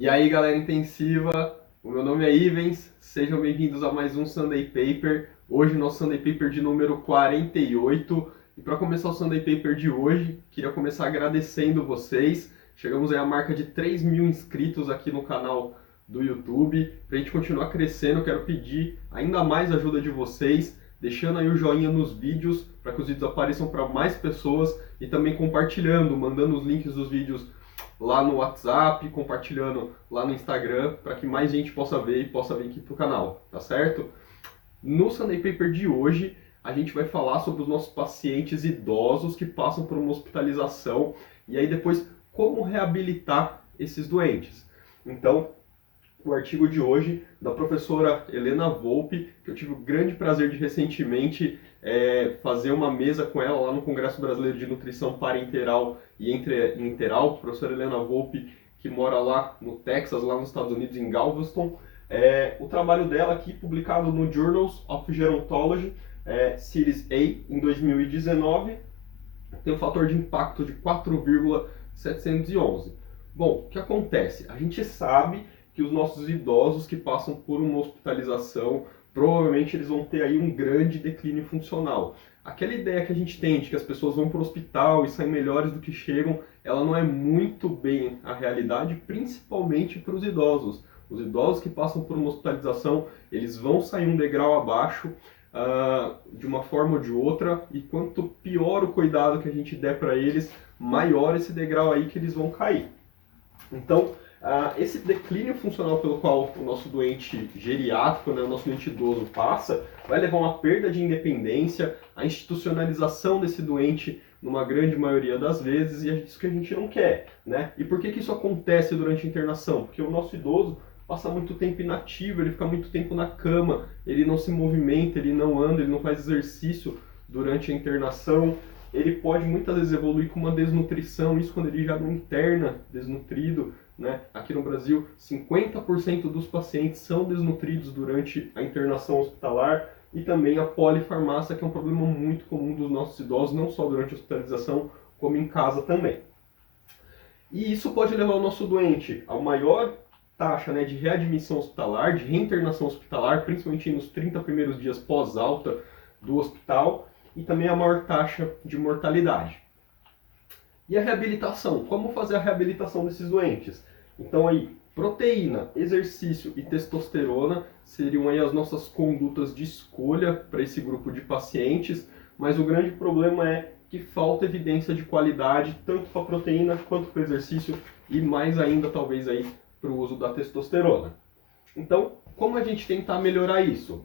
E aí, galera intensiva, o meu nome é Ivens, sejam bem-vindos a mais um Sunday Paper. Hoje, nosso Sunday Paper de número 48. E para começar o Sunday Paper de hoje, queria começar agradecendo vocês. Chegamos aí à marca de 3.000 inscritos aqui no canal do YouTube. Para a gente continuar crescendo, eu quero pedir ainda mais ajuda de vocês, deixando aí o joinha nos vídeos, para que os vídeos apareçam para mais pessoas e também compartilhando, mandando os links dos vídeos lá no WhatsApp, compartilhando lá no Instagram, para que mais gente possa ver e possa vir aqui pro canal, tá certo? No Sunday Paper de hoje, a gente vai falar sobre os nossos pacientes idosos que passam por uma hospitalização e aí depois como reabilitar esses doentes. Então, o artigo de hoje da professora Helena Volpe, que eu tive o grande prazer de recentemente fazer uma mesa com ela lá no Congresso Brasileiro de Nutrição Parenteral e Enteral, professora Helena Volpe, que mora lá no Texas, lá nos Estados Unidos, em Galveston. O trabalho dela aqui, publicado no Journals of Gerontology, Series A, em 2019, tem um fator de impacto de 4,711. Bom, o que acontece? A gente sabe que os nossos idosos que passam por uma hospitalização, provavelmente eles vão ter aí um grande declínio funcional. Aquela ideia que a gente tem de que as pessoas vão para o hospital e saem melhores do que chegam, ela não é muito bem a realidade, principalmente para os idosos. Os idosos que passam por uma hospitalização, eles vão sair um degrau abaixo, de uma forma ou de outra, e quanto pior o cuidado que a gente der para eles, maior esse degrau aí que eles vão cair. Então, esse declínio funcional pelo qual o nosso doente geriátrico, né, o nosso doente idoso passa, vai levar a uma perda de independência, a institucionalização desse doente numa grande maioria das vezes, e é isso que a gente não quer, né? E por que isso acontece durante a internação? Porque o nosso idoso passa muito tempo inativo, ele fica muito tempo na cama, ele não se movimenta, ele não anda, ele não faz exercício durante a internação, ele pode muitas vezes evoluir com uma desnutrição, isso quando ele já não interna desnutrido, né? Aqui no Brasil, 50% dos pacientes são desnutridos durante a internação hospitalar, e também a polifarmácia, que é um problema muito comum dos nossos idosos, não só durante a hospitalização, como em casa também. E isso pode levar o nosso doente a maior taxa, né, de readmissão hospitalar, de reinternação hospitalar, principalmente nos 30 primeiros dias pós-alta do hospital, e também a maior taxa de mortalidade. E a reabilitação? Como fazer a reabilitação desses doentes? Então aí, proteína, exercício e testosterona seriam aí as nossas condutas de escolha para esse grupo de pacientes, mas o grande problema é que falta evidência de qualidade, tanto para a proteína quanto para o exercício, e mais ainda talvez aí para o uso da testosterona. Então, como a gente tentar melhorar isso?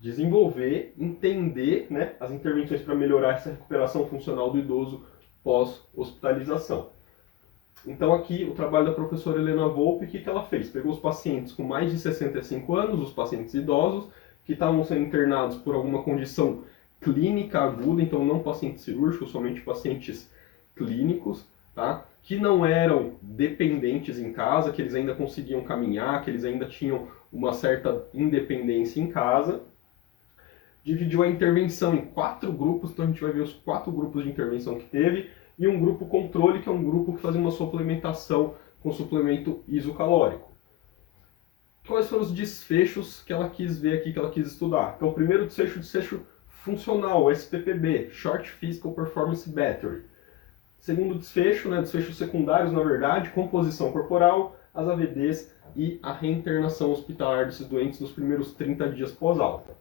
Desenvolver, entender, né, as intervenções para melhorar essa recuperação funcional do idoso pós-hospitalização. Então aqui o trabalho da professora Helena Volpe, o que ela fez? Pegou os pacientes com mais de 65 anos, os pacientes idosos, que estavam sendo internados por alguma condição clínica aguda, então não pacientes cirúrgicos, somente pacientes clínicos, tá? Que não eram dependentes em casa, que eles ainda conseguiam caminhar, que eles ainda tinham uma certa independência em casa. Dividiu a intervenção em 4 grupos, então a gente vai ver os 4 grupos de intervenção que teve, e um grupo controle, que é um grupo que fazia uma suplementação com suplemento isocalórico. Quais foram os desfechos que ela quis ver aqui, que ela quis estudar? Então, o primeiro desfecho funcional, SPPB, Short Physical Performance Battery. Segundo desfecho, né, desfechos secundários, na verdade, composição corporal, as AVDs e a reinternação hospitalar desses doentes nos primeiros 30 dias pós-alta.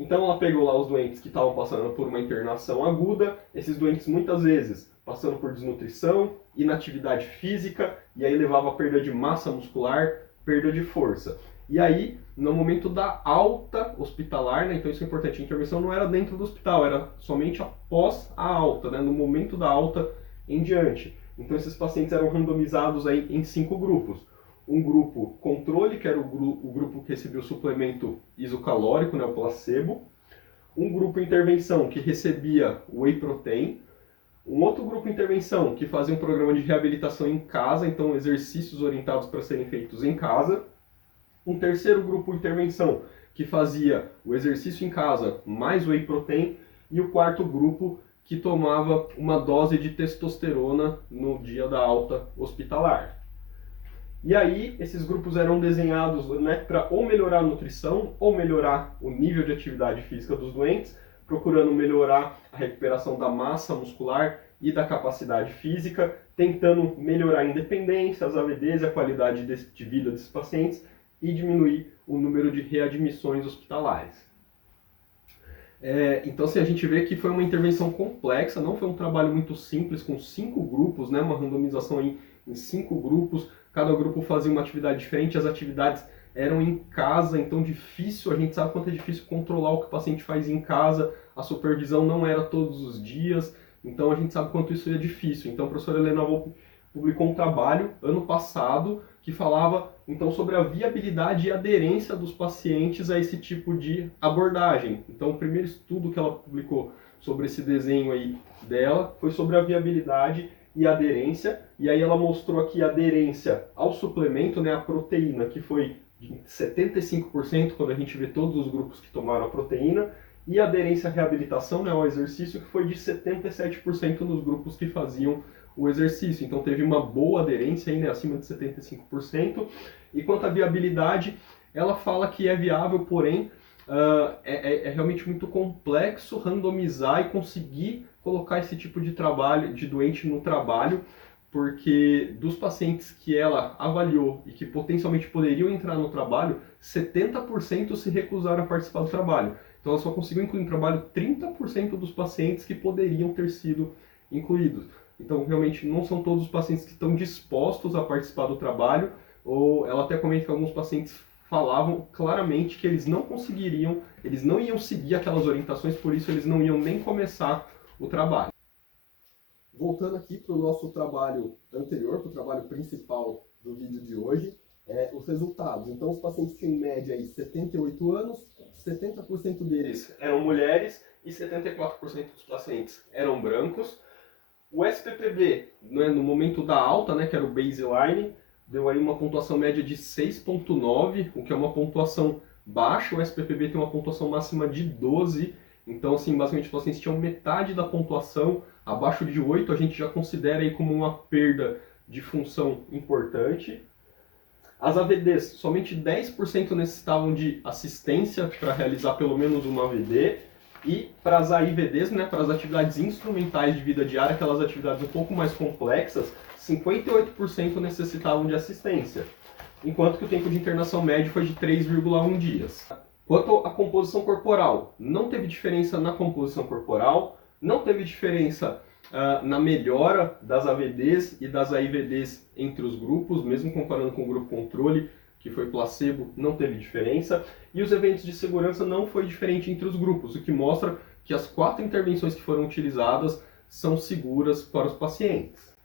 Então ela pegou lá os doentes que estavam passando por uma internação aguda, esses doentes muitas vezes passando por desnutrição, inatividade física, e aí levava a perda de massa muscular, perda de força. E aí, no momento da alta hospitalar, né, então isso é importante, a intervenção não era dentro do hospital, era somente após a alta, né, no momento da alta em diante. Então esses pacientes eram randomizados aí em 5 grupos. Um grupo controle, que era o grupo que recebia o suplemento isocalórico, né, o placebo. Um grupo intervenção, que recebia o whey protein. Um outro grupo intervenção, que fazia um programa de reabilitação em casa, então exercícios orientados para serem feitos em casa. Um terceiro grupo intervenção, que fazia o exercício em casa mais o whey protein. E o quarto grupo, que tomava uma dose de testosterona no dia da alta hospitalar. E aí, esses grupos eram desenhados, né, para ou melhorar a nutrição ou melhorar o nível de atividade física dos doentes, procurando melhorar a recuperação da massa muscular e da capacidade física, tentando melhorar a independência, as AVDs e a qualidade de vida desses pacientes e diminuir o número de readmissões hospitalares. Então, assim, a gente vê que foi uma intervenção complexa, não foi um trabalho muito simples, com 5 grupos, né, uma randomização em 5 grupos, cada grupo fazia uma atividade diferente, as atividades eram em casa, então difícil, a gente sabe quanto é difícil controlar o que o paciente faz em casa, a supervisão não era todos os dias, então a gente sabe quanto isso é difícil. Então a professora Helena Volpi publicou um trabalho ano passado que falava então sobre a viabilidade e aderência dos pacientes a esse tipo de abordagem. Então o primeiro estudo que ela publicou sobre esse desenho aí dela foi sobre a viabilidade e aderência, e aí ela mostrou aqui a aderência ao suplemento, né, a proteína, que foi de 75% quando a gente vê todos os grupos que tomaram a proteína, e a aderência à reabilitação, né, ao exercício, que foi de 77% nos grupos que faziam o exercício. Então teve uma boa aderência aí, né, acima de 75%. E quanto à viabilidade, ela fala que é viável, porém é realmente muito complexo randomizar e conseguir colocar esse tipo de trabalho, de doente no trabalho, porque dos pacientes que ela avaliou e que potencialmente poderiam entrar no trabalho, 70% se recusaram a participar do trabalho. Então ela só conseguiu incluir no trabalho 30% dos pacientes que poderiam ter sido incluídos. Então realmente não são todos os pacientes que estão dispostos a participar do trabalho, ou ela até comenta que alguns pacientes falavam claramente que eles não conseguiriam, eles não iam seguir aquelas orientações, por isso eles não iam nem começar o trabalho. Voltando aqui para o nosso trabalho anterior, para o trabalho principal do vídeo de hoje, os resultados. Então, os pacientes tinham em média aí 78 anos, 70% deles eram mulheres e 74% dos pacientes eram brancos. O SPPB, né, no momento da alta, né, que era o baseline, deu aí uma pontuação média de 6,9, o que é uma pontuação baixa. O SPPB tem uma pontuação máxima de 12, então, assim, basicamente os pacientes tinham metade da pontuação. Abaixo de 8 a gente já considera aí como uma perda de função importante. As AVDs, somente 10% necessitavam de assistência para realizar pelo menos uma AVD. E para as AIVDs, né, para as atividades instrumentais de vida diária, aquelas atividades um pouco mais complexas, 58% necessitavam de assistência, enquanto que o tempo de internação médio foi de 3,1 dias. Quanto à composição corporal, não teve diferença na composição corporal, não teve diferença na melhora das AVDs e das AIVDs entre os grupos, mesmo comparando com o grupo controle, que foi placebo, não teve diferença. E os eventos de segurança não foi diferente entre os grupos, o que mostra que as 4 intervenções que foram utilizadas são seguras para os pacientes.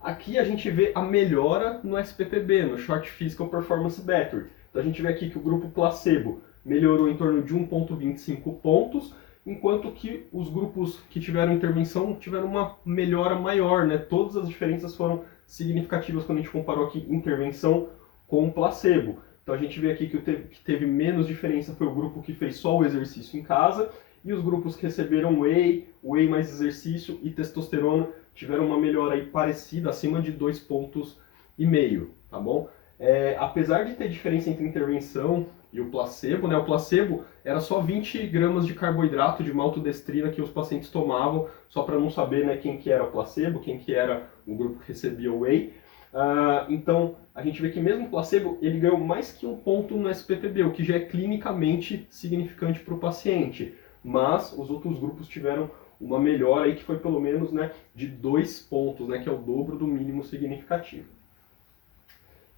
Aqui a gente vê a melhora no SPPB, no Short Physical Performance Battery. Então a gente vê aqui que o grupo placebo melhorou em torno de 1,25 pontos, enquanto que os grupos que tiveram intervenção tiveram uma melhora maior, né? Todas as diferenças foram significativas quando a gente comparou aqui intervenção com o placebo. Então a gente vê aqui que o que teve menos diferença foi o grupo que fez só o exercício em casa, e os grupos que receberam whey mais exercício e testosterona tiveram uma melhora aí parecida, acima de 2,5 pontos, tá bom? Apesar de ter diferença entre intervenção e o placebo, né? O placebo era só 20 gramas de carboidrato de maltodestrina que os pacientes tomavam, só para não saber, né, quem que era o placebo, quem que era o grupo que recebia o whey. Então, a gente vê que mesmo o placebo, ele ganhou mais que 1 ponto no SPPB, o que já é clinicamente significante para o paciente. Mas os outros grupos tiveram uma melhora aí que foi pelo menos, né, de 2 pontos, né, que é o dobro do mínimo significativo.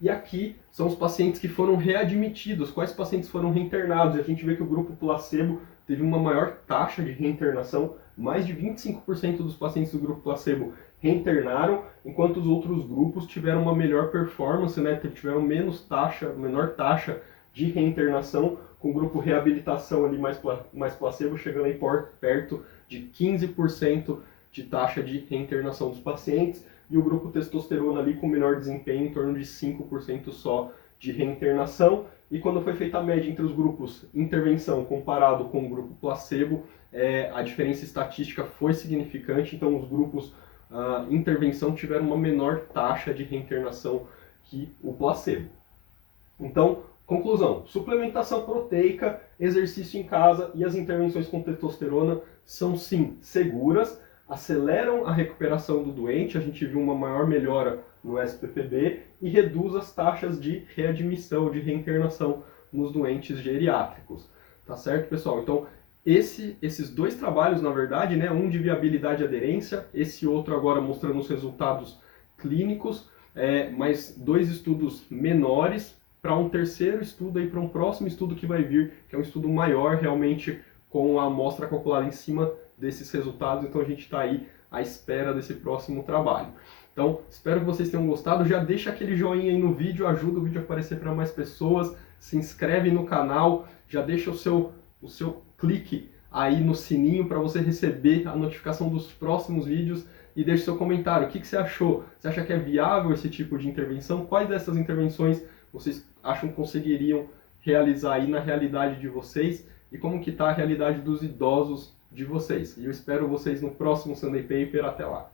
E aqui são os pacientes que foram readmitidos, quais pacientes foram reinternados. E a gente vê que o grupo placebo teve uma maior taxa de reinternação, mais de 25% dos pacientes do grupo placebo reinternaram, enquanto os outros grupos tiveram uma melhor performance, né, tiveram menor taxa de reinternação, com o grupo reabilitação ali mais placebo chegando aí perto de 15% de taxa de reinternação dos pacientes, e o grupo testosterona ali com menor desempenho, em torno de 5% só de reinternação. E quando foi feita a média entre os grupos intervenção comparado com o grupo placebo, a diferença estatística foi significante, então os grupos intervenção tiveram uma menor taxa de reinternação que o placebo. Então, conclusão, suplementação proteica, exercício em casa e as intervenções com testosterona são sim seguras, aceleram a recuperação do doente, a gente viu uma maior melhora no SPPB e reduz as taxas de readmissão, de reinternação nos doentes geriátricos. Tá certo, pessoal? Então, esses dois trabalhos, na verdade, né, um de viabilidade e aderência, esse outro agora mostrando os resultados clínicos, mas dois estudos menores para um terceiro estudo e para um próximo estudo que vai vir, que é um estudo maior realmente com a amostra calculada em cima desses resultados. Então a gente está aí à espera desse próximo trabalho. Então, espero que vocês tenham gostado. Já deixa aquele joinha aí no vídeo, ajuda o vídeo a aparecer para mais pessoas. Se inscreve no canal, já deixa o seu clique aí no sininho para você receber a notificação dos próximos vídeos e deixe seu comentário. O que você achou? Você acha que é viável esse tipo de intervenção? Quais dessas intervenções vocês acham que conseguiriam realizar aí na realidade de vocês? E como que está a realidade dos idosos de vocês? E eu espero vocês no próximo Sunday Paper. Até lá!